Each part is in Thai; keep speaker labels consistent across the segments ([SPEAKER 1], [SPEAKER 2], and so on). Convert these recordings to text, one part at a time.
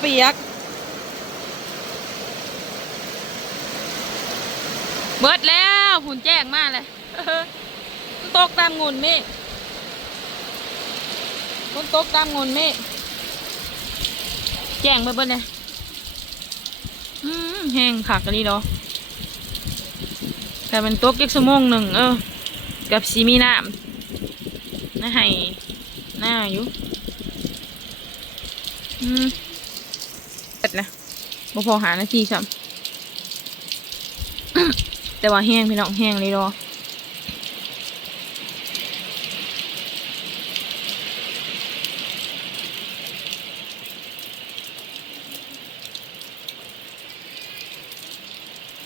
[SPEAKER 1] เปียก เบิดแล้วหุ่นแจ้งมากเลยตกตามงุนเมฆมันตกตามงุนเมฆแจ้งไปเบิดเลยอืมแห้งขักกันนี่เนาะแต่มันตกเล็กชั่วโมงหนึ่งเออ กับซีมีน้ำน่าให้น้าอยู่ อืม เปิดนะบ่พอหานาทีซ้ำแต่ว่าแห้งพี่น้องแห้งเลยรอ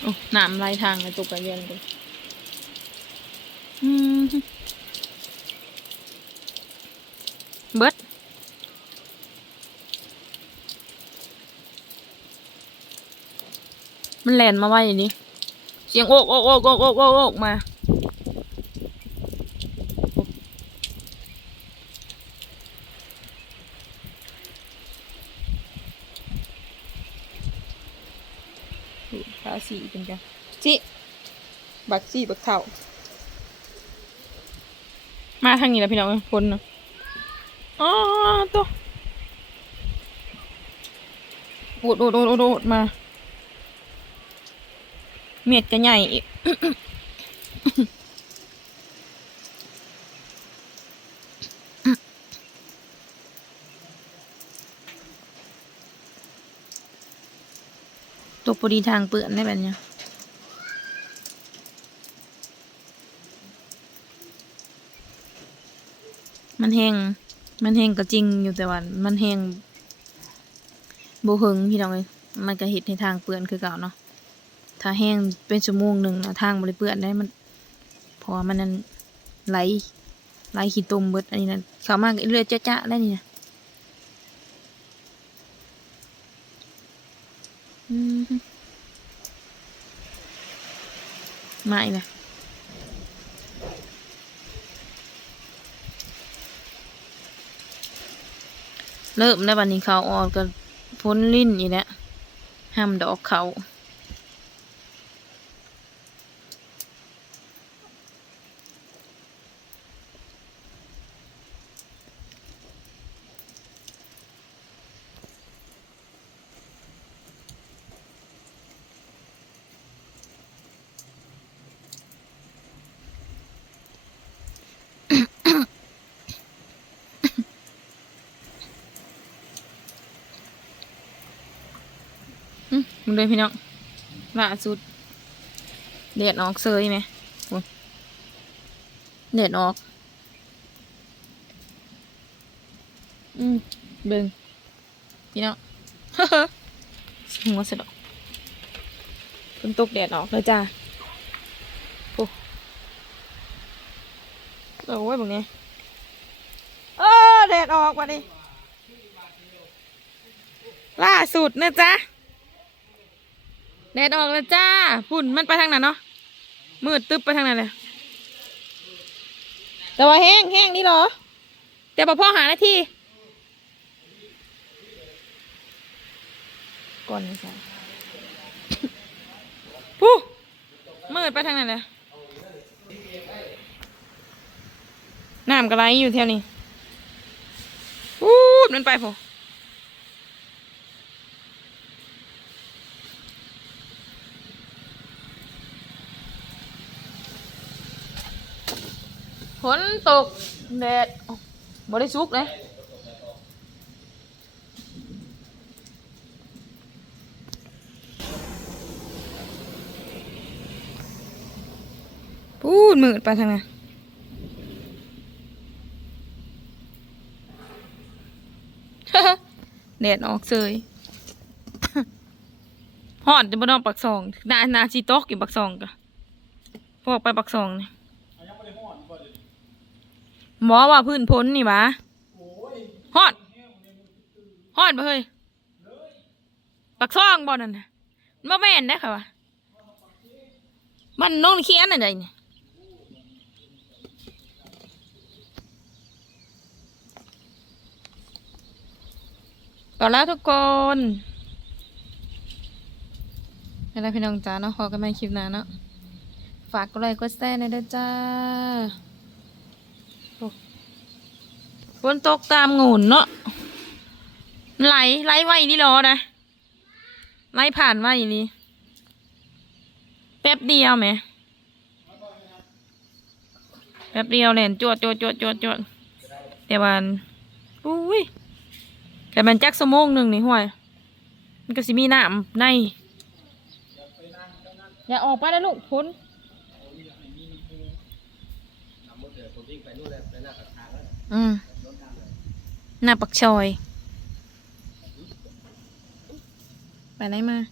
[SPEAKER 1] โอ้น้ำไหลทางเลยตกกระเย็นกันอืมเบิด มันแลนมาว่าอย่างนี้ เสียงโอกโอกโอกโอกโอกโอกโอกมาภาษีเป็นกันจิบักซี่บักเท่า มาทางนี้แล้วพี่น้องพ้นเนาะอ๋อตัวโอดโอดโอดโอดโอดมา เม็ดก็ใหญ่อีกตัวพอดีทางเปื้อนได้แบบเนี้ยมันแห้ง มันแห้งก็จริงอยู่แต่ว่ามันแห้งโบเฮงพี่น้องเลยมันก็เห็ดในทางเปื้อนคือเก่าเนาะ ถ้าแห้งเป็นชั่วโมงหนึ่งนะทางบริเปื้อนได้มันพราะว่ามันนั้นไหลไหลขี้ตุ่มเบิดอันนี้นะเข้ามากเลือดจ้าๆได้นี่นะอืมาอีกแล้วเริ่มแล้วบันนี้เขาออกก็พ้นลิ้นอีกแล้วห้ามดอกเขา มึงเลยพี่น้องล่าสุดเด็ดออกเซยไหมเด็ดออก อืมเบิ่งพี่น้องหัวสะดอกฝนตกแดดออกเลยจ้าโอ้โอ้ยบังเนี้เออแดดออกมาดิล่าสุดนะจ๊ะ แดดออกแล้วจ้าฝุ่นมันไปทางนั้นเนาะมืดตึ๊บไปทางนั้นเลยแต่ว่าแห้งแห้งนี่เหรอ แต่พอพ่อหาหน้าที่ก่อนนี่จ้ะผู้มืดไปทางนั้นเลยน้ำกระไรอยู่แถวนี้พูดมันไปพอ ฝนตกแดดอ้าวบ่ได้สุกเลยพูดมืดไปทางนั้นแดดออกเสยฮอดจะบ่ต้องปักซองนานาสิตกอยู่ปักซองกะพวกไปปักซองนี่ หมอว่าพื้นพ้นนี่หวะฮอดฮอดบ่เฮ้ยปักซ่องบ่นั่นน่ะมันบ่แม่นได้ค่ะวะมันน่นเคียนอะไรเนี่ยปก่อนแล้วทุกคนไปแล้พี่น้องจ้าเนาะพอกันใหม่คลิปหน้าเนาะ ฝากกดไลค์กดแชร์หน่อยด้อจ้าโอ้ ฝนตกตามงูนเนาะไหลไหลไว้นี่รอนะไหลผ่านไว้นี่แป๊บเดียวไหมแป๊บเดียวแหลนจวดจวดจวดจวดจวดแต่วันอุ้ยแต่มันจักสมงหนึ่งนี่ห่วย มันก็สิมีน้ำในอย่าออกไปแล้วลูกพ้นอืม ណាបាក់ឆយបែរណៃមក